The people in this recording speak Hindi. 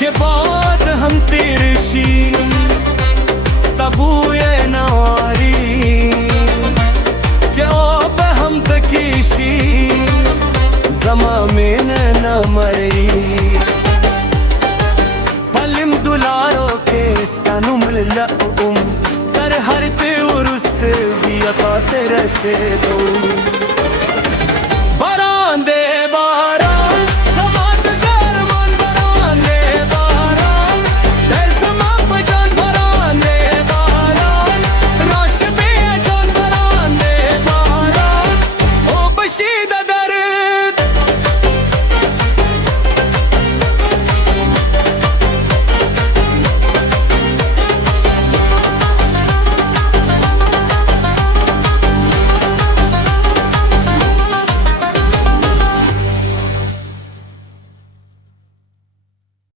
के बाद हम तेरे शी स्तबुए नवारी के अब हम तकीशी जमा में न मरी पलिम दुलारो के स्तनुम लउम कर हर पे उरुस्त बिया तेरे से दो